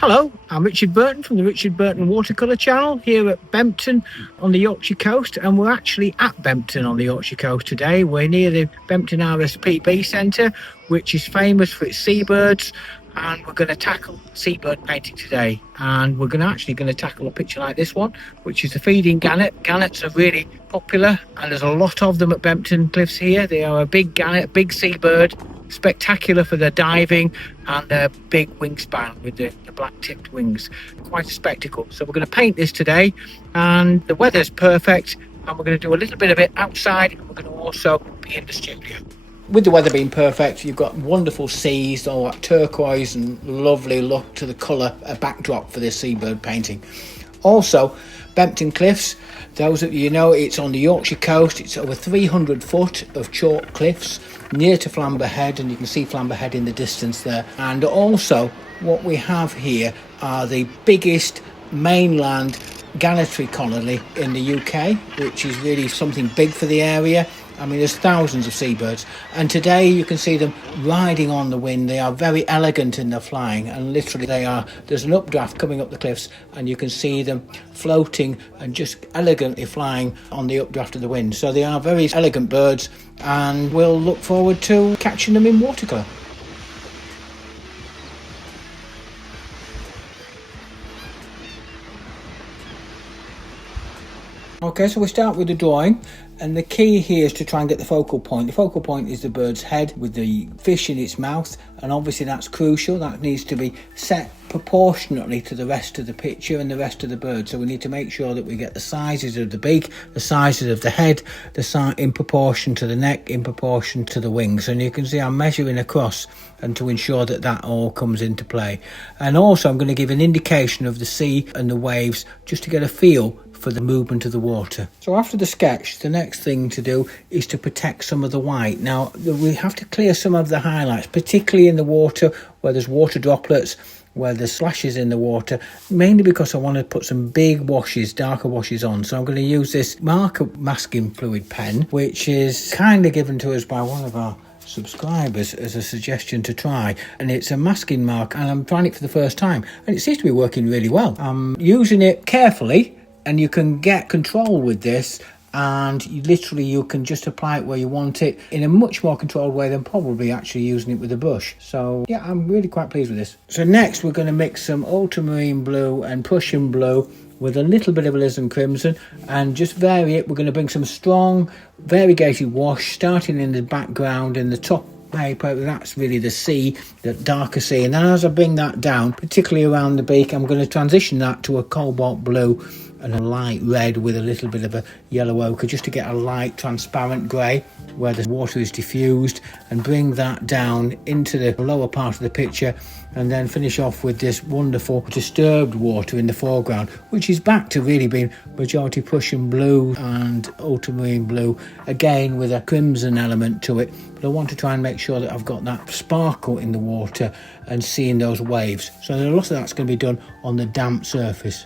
Hello, I'm Richard Burton from the Richard Burton Watercolour channel here at Bempton on the Yorkshire coast, and we're actually at Bempton on the Yorkshire coast today. We're near the Bempton RSPB Centre, which is famous for its seabirds, and we're going to tackle seabird painting today. And we're actually going to tackle a picture like this one, which is the feeding gannet. Gannets are really popular, and there's a lot of them at Bempton Cliffs here. They are a big gannet, big seabird, spectacular for their diving and their big wingspan with the black tipped wings. Quite a spectacle. So we're going to paint this today, and the weather's perfect, and we're going to do a little bit of it outside, and we're going to also be in the studio. With the weather being perfect, you've got wonderful seas, all that turquoise and lovely look to the colour, a backdrop for this seabird painting. Also, Bempton Cliffs, those of you know, it's on the Yorkshire coast. It's over 300 foot of chalk cliffs near to Flamber Head, and you can see Flamber Head in the distance there. And also, what we have here are the biggest mainland gannetry colony in the UK, which is really something big for the area. I mean, there's thousands of seabirds, and today you can see them riding on the wind. They are very elegant in their flying, and literally there's an updraft coming up the cliffs, and you can see them floating and just elegantly flying on the updraft of the wind. So they are very elegant birds, and we'll look forward to catching them in watercolour. Okay, so we start with the drawing, and the key here is to try and get the focal point. The focal point is the bird's head with the fish in its mouth, and obviously that's crucial. That needs to be set proportionately to the rest of the picture and the rest of the bird. So we need to make sure that we get the sizes of the beak, the sizes of the head, the size in proportion to the neck, in proportion to the wings. And you can see I'm measuring across, and to ensure that that all comes into play. And also I'm going to give an indication of the sea and the waves, just to get a feel for the movement of the water. So after the sketch, the next thing to do is to protect some of the white. Now we have to clear some of the highlights, particularly in the water where there's water droplets, where there's splashes in the water, mainly because I want to put some big washes, darker washes on. So I'm going to use this marker masking fluid pen, which is kindly given to us by one of our subscribers as a suggestion to try, and it's a masking mark, and I'm trying it for the first time, and it seems to be working really well. I'm using it carefully, and you can get control with this, and you can just apply it where you want it in a much more controlled way than probably actually using it with a brush. So yeah, I'm really quite pleased with this. So next we're going to mix some ultramarine blue and Prussian blue with a little bit of alizarin crimson, and just vary it. We're going to bring some strong variegated wash, starting in the background in the top paper. That's really the sea, the darker sea, and then as I bring that down, particularly around the beak, I'm going to transition that to a cobalt blue and a light red with a little bit of a yellow ochre, just to get a light transparent grey where the water is diffused, and bring that down into the lower part of the picture, and then finish off with this wonderful disturbed water in the foreground, which is back to really being majority Prussian blue and ultramarine blue, again with a crimson element to it. But I want to try and make sure that I've got that sparkle in the water and seeing those waves. So a lot of that's going to be done on the damp surface.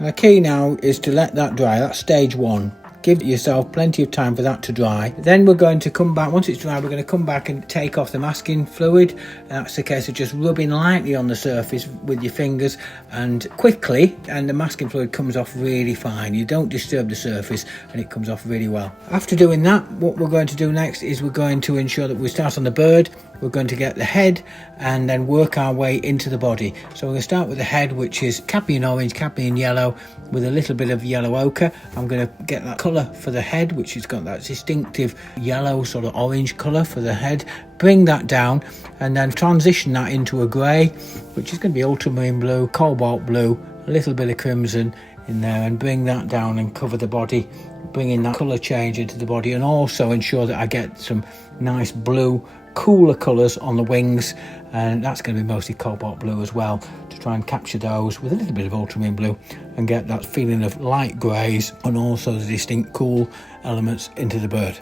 And the key now is to let that dry. That's stage one. Give yourself plenty of time for that to dry. Then we're going to come back, once it's dry, we're going to come back and take off the masking fluid. And that's the case of just rubbing lightly on the surface with your fingers and quickly, and the masking fluid comes off really fine. You don't disturb the surface and it comes off really well. After doing that, what we're going to do next is we're going to ensure that we start on the bird. We're going to get the head and then work our way into the body. So we're going to start with the head, which is cappy in orange, cappy in yellow with a little bit of yellow ochre. I'm going to get that colour for the head, which has got that distinctive yellow sort of orange colour for the head. Bring that down and then transition that into a grey, which is going to be ultramarine blue, cobalt blue, a little bit of crimson in there, and bring that down and cover the body, bringing that colour change into the body, and also ensure that I get some nice blue cooler colours on the wings, and that's going to be mostly cobalt blue as well, to try and capture those with a little bit of ultramarine blue and get that feeling of light greys and also the distinct cool elements into the bird.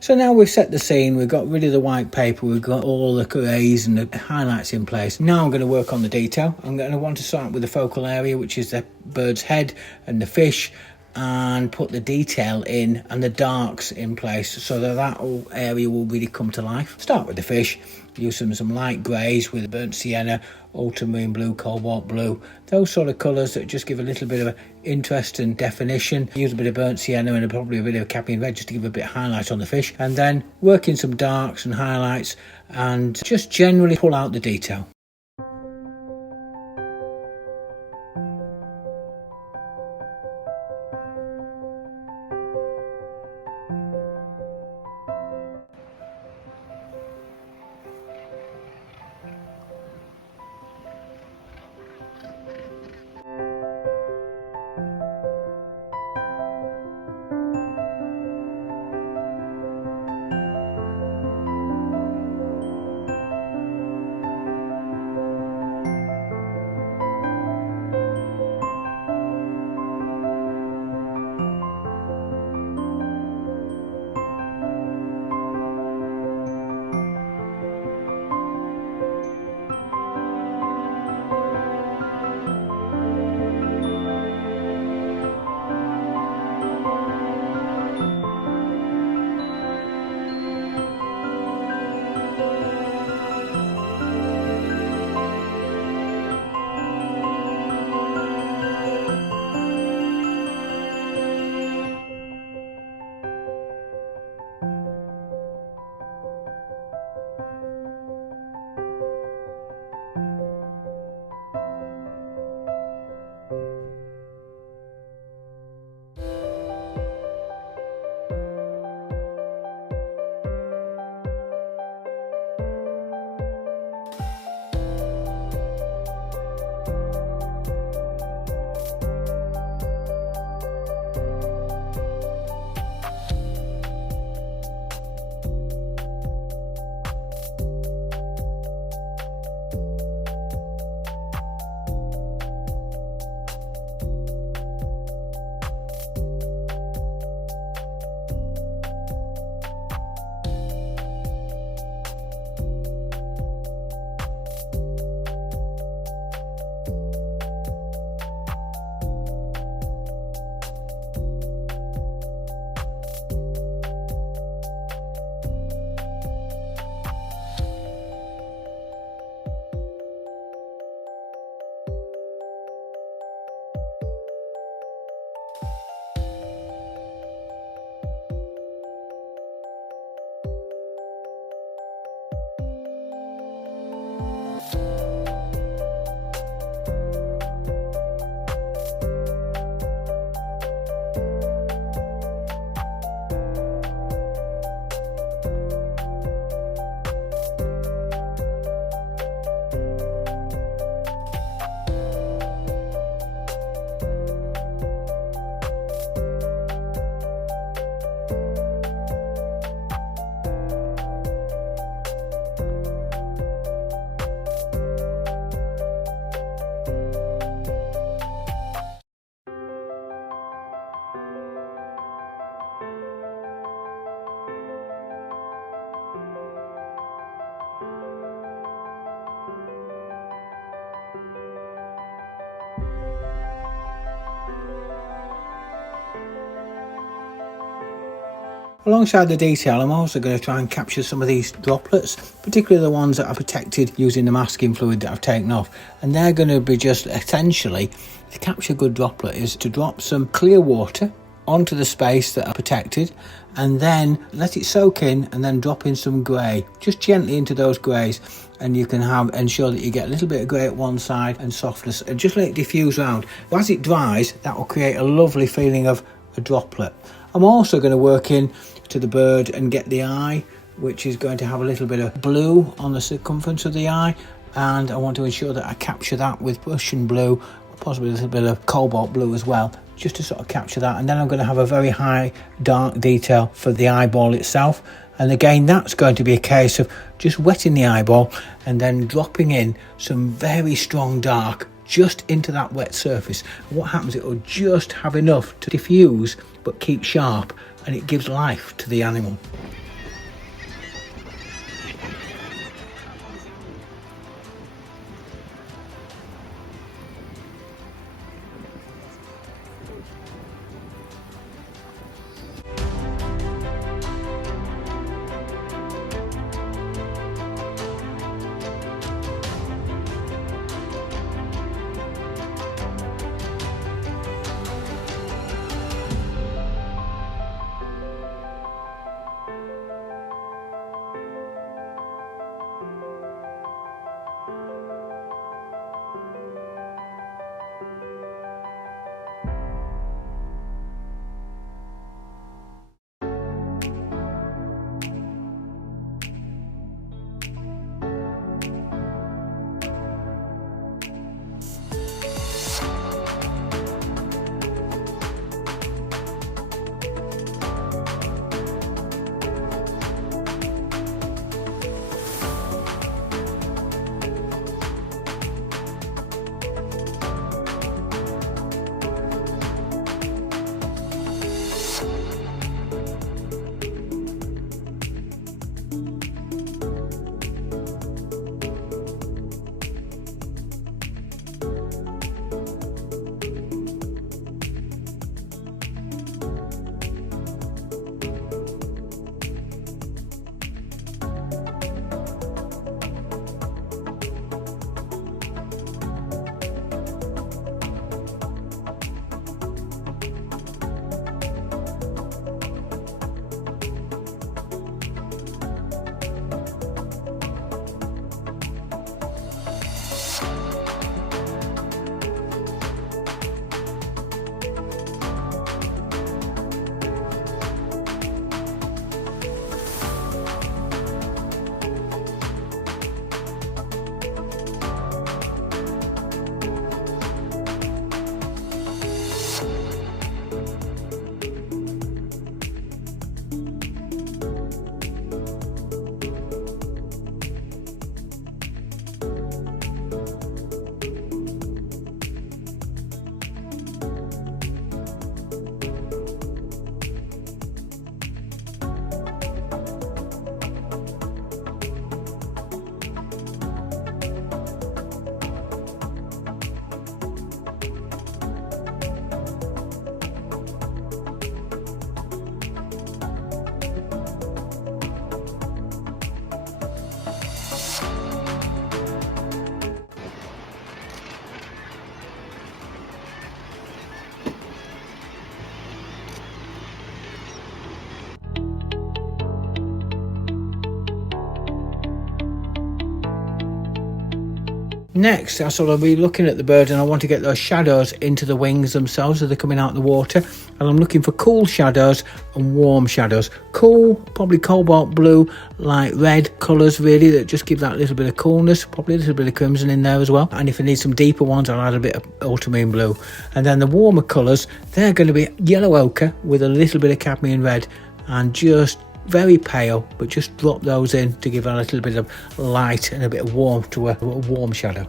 So now we've set the scene, we've got rid of the white paper, we've got all the greys and the highlights in place. Now I'm going to work on the detail. I'm going to want to start with the focal area, which is the bird's head and the fish, and put the detail in and the darks in place so that that whole area will really come to life. Start with the fish, use some light greys with burnt sienna, ultramarine blue, cobalt blue, those sort of colours that just give a little bit of interest and definition. Use a bit of burnt sienna and probably a bit of cappy red just to give a bit of highlight on the fish, and then work in some darks and highlights and just generally pull out the detail. Alongside the detail, I'm also going to try and capture some of these droplets, particularly the ones that are protected using the masking fluid that I've taken off. And they're going to be just essentially, to capture a good droplet is to drop some clear water onto the space that are protected and then let it soak in and then drop in some grey, just gently into those greys, and you can ensure that you get a little bit of grey at one side and softness, and just let it diffuse around. As it dries, that will create a lovely feeling of a droplet. I'm also going to work in to the bird and get the eye, which is going to have a little bit of blue on the circumference of the eye, and I want to ensure that I capture that with Prussian blue, possibly a little bit of cobalt blue as well, just to sort of capture that. And then I'm going to have a very high dark detail for the eyeball itself, and again that's going to be a case of just wetting the eyeball and then dropping in some very strong dark just into that wet surface. And what happens, it will just have enough to diffuse but keep sharp, and it gives life to the animal. Next, I sort of be looking at the bird and I want to get those shadows into the wings themselves as they're coming out of the water. And I'm looking for cool shadows and warm shadows. Cool, probably cobalt blue, like red colours really, that just give that little bit of coolness. Probably a little bit of crimson in there as well. And if I need some deeper ones, I'll add a bit of ultramarine blue. And then the warmer colours, they're going to be yellow ochre with a little bit of cadmium red, and just very pale, but just drop those in to give a little bit of light and a bit of warmth to a warm shadow.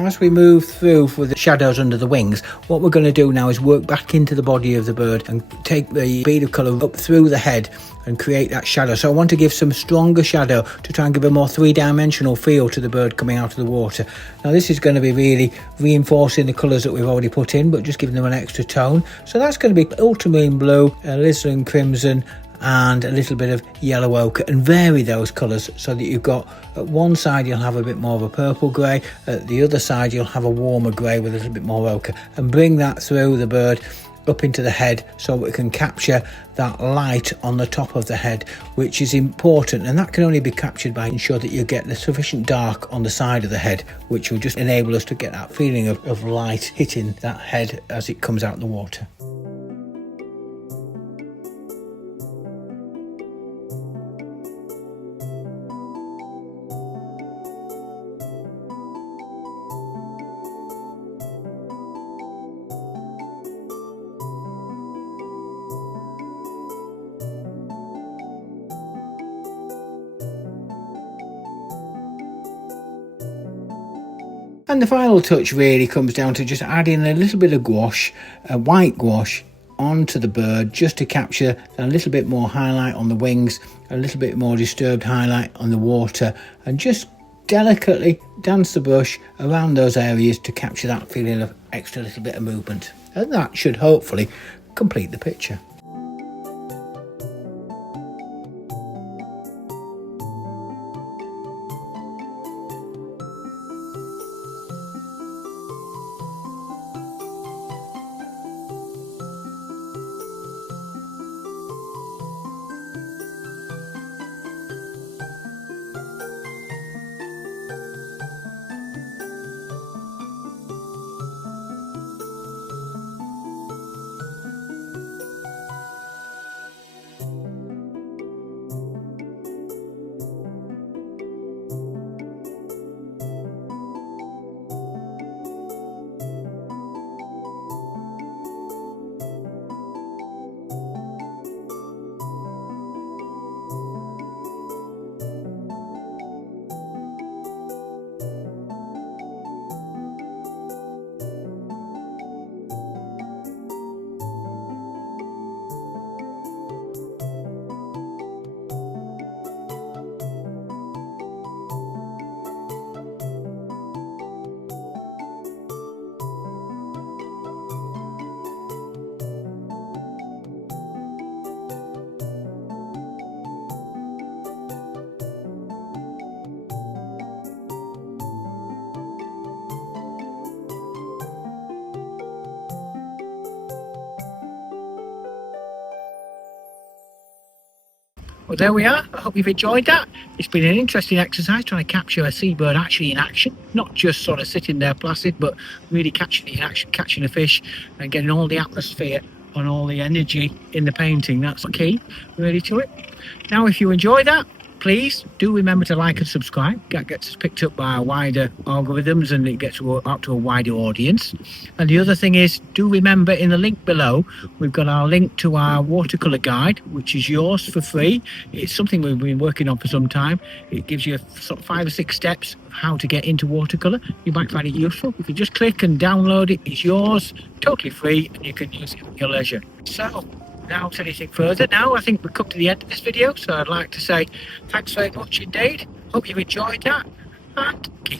Now as we move through for the shadows under the wings, what we're going to do now is work back into the body of the bird and take the bead of colour up through the head and create that shadow. So I want to give some stronger shadow to try and give a more three-dimensional feel to the bird coming out of the water. Now this is going to be really reinforcing the colours that we've already put in, but just giving them an extra tone. So that's going to be ultramarine blue, alizarin crimson, and a little bit of yellow ochre, and vary those colours so that you've got, at one side you'll have a bit more of a purple grey, at the other side you'll have a warmer grey with a little bit more ochre, and bring that through the bird up into the head so we can capture that light on the top of the head, which is important, and that can only be captured by ensuring that you get the sufficient dark on the side of the head, which will just enable us to get that feeling of light hitting that head as it comes out of the water. And the final touch really comes down to just adding a little bit of gouache, a white gouache, onto the bird, just to capture a little bit more highlight on the wings, a little bit more disturbed highlight on the water, and just delicately dance the brush around those areas to capture that feeling of extra little bit of movement. And that should hopefully complete the picture. Well, there we are. I hope you've enjoyed that. It's been an interesting exercise trying to capture a seabird actually in action, not just sort of sitting there placid, but really catching it in action, catching a fish and getting all the atmosphere and all the energy in the painting. That's the key really to it. Now, if you enjoy that, please do remember to like and subscribe. That gets us picked up by wider algorithms and it gets out to a wider audience. And the other thing is, do remember in the link below, we've got our link to our watercolour guide, which is yours for free. It's something we've been working on for some time. It gives you sort of 5 or 6 steps of how to get into watercolour. You might find it useful. If you just click and download it, it's yours, totally free, and you can use it at your leisure. So, without anything further, now I think we've come to the end of this video, so I'd like to say thanks very much indeed. Hope you've enjoyed that, and keep